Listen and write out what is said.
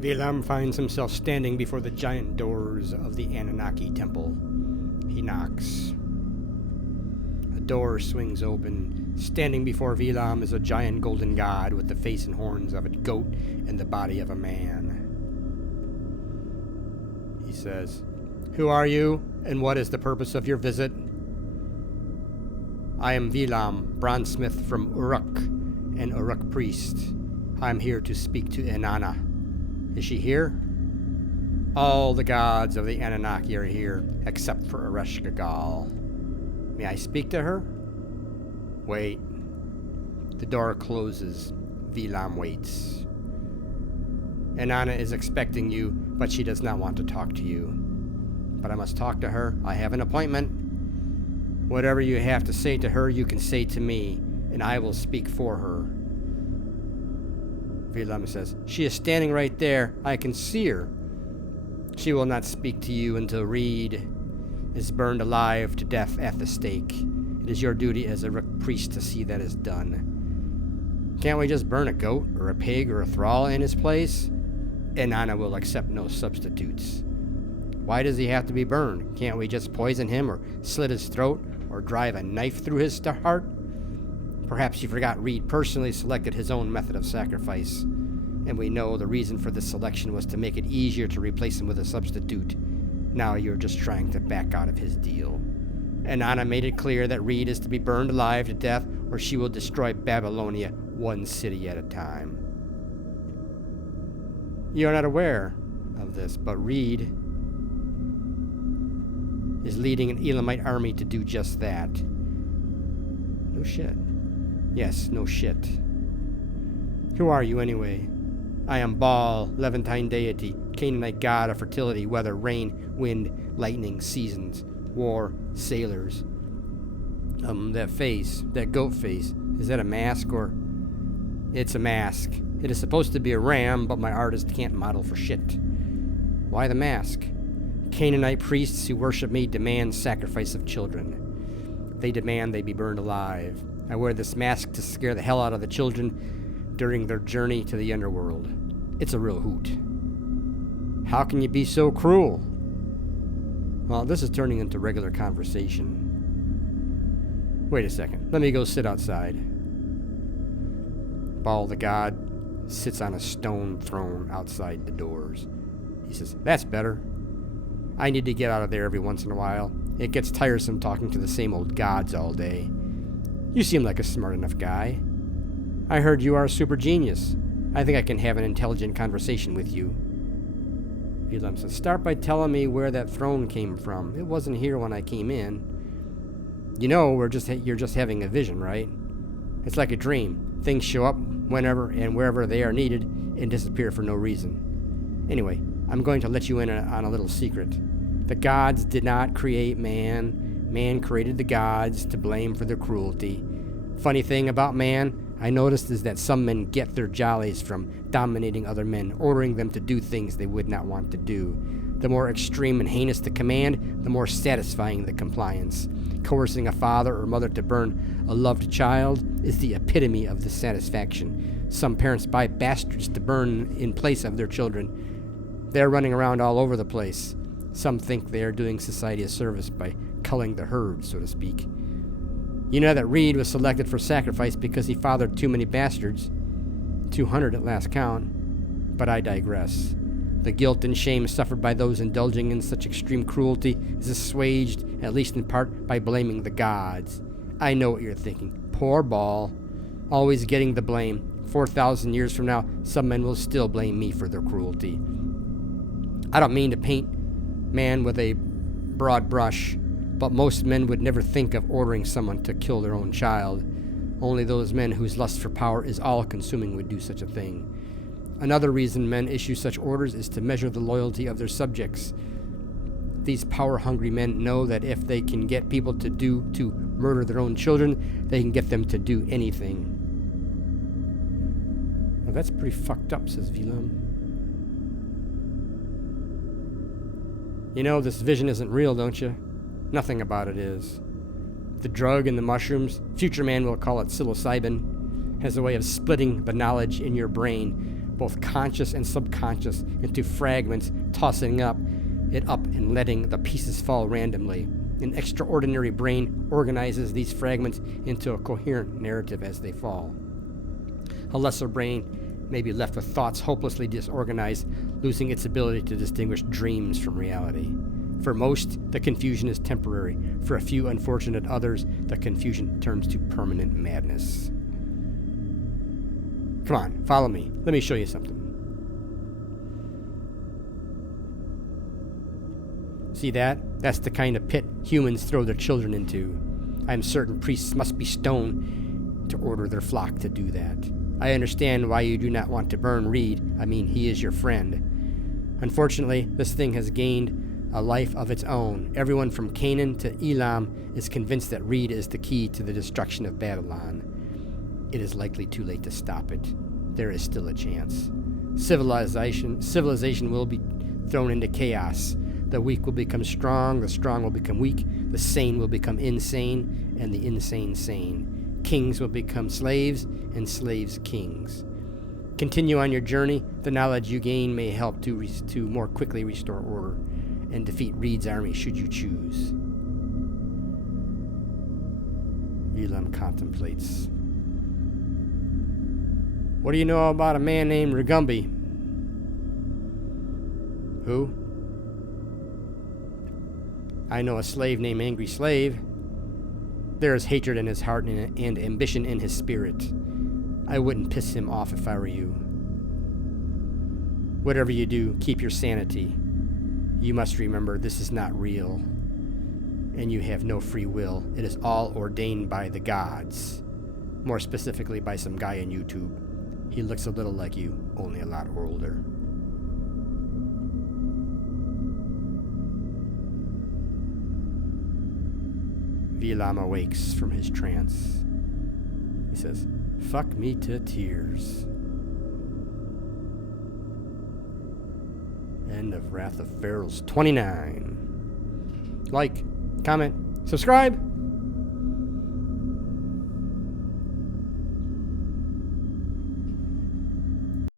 Veelam finds himself standing before the giant doors of the Anunnaki temple. He knocks. A door swings open. Standing before Veelam is a giant golden god with the face and horns of a goat and the body of a man. He says, "Who are you, and what is the purpose of your visit?" "I am Veelam, bronzesmith from Uruk, an Uruk priest. I am here to speak to Inanna. Is she here?" "All the gods of the Anunnaki are here, except for Ereshkigal. May I speak to her?" "Wait." The door closes. Veelam waits. "Inanna is expecting you, but she does not want to talk to you." "But I must talk to her. I have an appointment." "Whatever you have to say to her, you can say to me, and I will speak for her." Veelam says, "She is standing right there. I can see her." "She will not speak to you until Reed is burned alive to death at the stake. It is your duty as a Rook priest to see that is done." "Can't we just burn a goat or a pig or a thrall in his place?" "Inanna will accept no substitutes." "Why does he have to be burned? Can't we just poison him or slit his throat or drive a knife through his heart?" "Perhaps you forgot Reed personally selected his own method of sacrifice, and we know the reason for this selection was to make it easier to replace him with a substitute. Now you're just trying to back out of his deal. Inanna made it clear that Reed is to be burned alive to death, or she will destroy Babylonia one city at a time." "You are not aware of this, but Reed is leading an Elamite army to do just that." "No shit." "Yes, no shit." "Who are you, anyway?" "I am Baal, Levantine deity, Canaanite god of fertility, weather, rain, wind, lightning, seasons, war, sailors." That face, that goat face, is that a mask or..." "It's a mask. It is supposed to be a ram, but my artist can't model for shit." "Why the mask?" "Canaanite priests who worship me demand sacrifice of children. They demand they be burned alive. I wear this mask to scare the hell out of the children during their journey to the underworld. It's a real hoot." "How can you be so cruel?" "Well, this is turning into regular conversation." "Wait a second. Let me go sit outside." Baal the god sits on a stone throne outside the doors. He says, "That's better. I need to get out of there every once in a while. It gets tiresome talking to the same old gods all day. You seem like a smart enough guy. I heard you are a super genius. I think I can have an intelligent conversation with you." Veelam says, "Start by telling me where that throne came from. It wasn't here when I came in." "You know, you're just having a vision, right? It's like a dream. Things show up whenever and wherever they are needed and disappear for no reason. Anyway, I'm going to let you in on a little secret. The gods did not create man. Man created the gods to blame for their cruelty. Funny thing about man, I noticed, is that some men get their jollies from dominating other men, ordering them to do things they would not want to do. The more extreme and heinous the command, the more satisfying the compliance. Coercing a father or mother to burn a loved child is the epitome of this satisfaction. Some parents buy bastards to burn in place of their children. They're running around all over the place. Some think they are doing society a service by culling the herd, so to speak. You know that Reed was selected for sacrifice because he fathered too many bastards. 200 at last count. But I digress. The guilt and shame suffered by those indulging in such extreme cruelty is assuaged, at least in part, by blaming the gods. I know what you're thinking. Poor Baal. Always getting the blame. 4,000 years from now, some men will still blame me for their cruelty. I don't mean to paint man with a broad brush, but most men would never think of ordering someone to kill their own child. Only those men whose lust for power is all-consuming would do such a thing. Another reason men issue such orders is to measure the loyalty of their subjects. These power-hungry men know that if they can get people to murder their own children, they can get them to do anything." "Well, that's pretty fucked up," says Veelam. "You know, this vision isn't real, don't you? Nothing about it is. The drug and the mushrooms, future man will call it psilocybin, has a way of splitting the knowledge in your brain both conscious and subconscious, into fragments, tossing it up and letting the pieces fall randomly. An extraordinary brain organizes these fragments into a coherent narrative as they fall. A lesser brain may be left with thoughts hopelessly disorganized, losing its ability to distinguish dreams from reality. For most, the confusion is temporary. For a few unfortunate others, the confusion turns to permanent madness. Come on, follow me. Let me show you something. See that? That's the kind of pit humans throw their children into. I am certain priests must be stoned to order their flock to do that. I understand why you do not want to burn Reed. I mean, he is your friend. Unfortunately, this thing has gained a life of its own. Everyone from Canaan to Elam is convinced that Reed is the key to the destruction of Babylon. It is likely too late to stop it. There is still a chance. Civilization will be thrown into chaos. The weak will become strong, the strong will become weak, the sane will become insane, and the insane sane. Kings will become slaves, and slaves kings. Continue on your journey. The knowledge you gain may help to more quickly restore order and defeat Reed's army should you choose. Veelam contemplates. What do you know about a man named Rigumbi? Who? I know a slave named Angry Slave. There is hatred in his heart and ambition in his spirit. I wouldn't piss him off if I were you. Whatever you do, keep your sanity. You must remember this is not real, and you have no free will. It is all ordained by the gods. More specifically, by some guy on YouTube. He looks a little like you, only a lot older. Veelam awakes from his trance. He says, "Fuck me to tears." End of Wrath of Pharaohs 29. Like, comment, subscribe.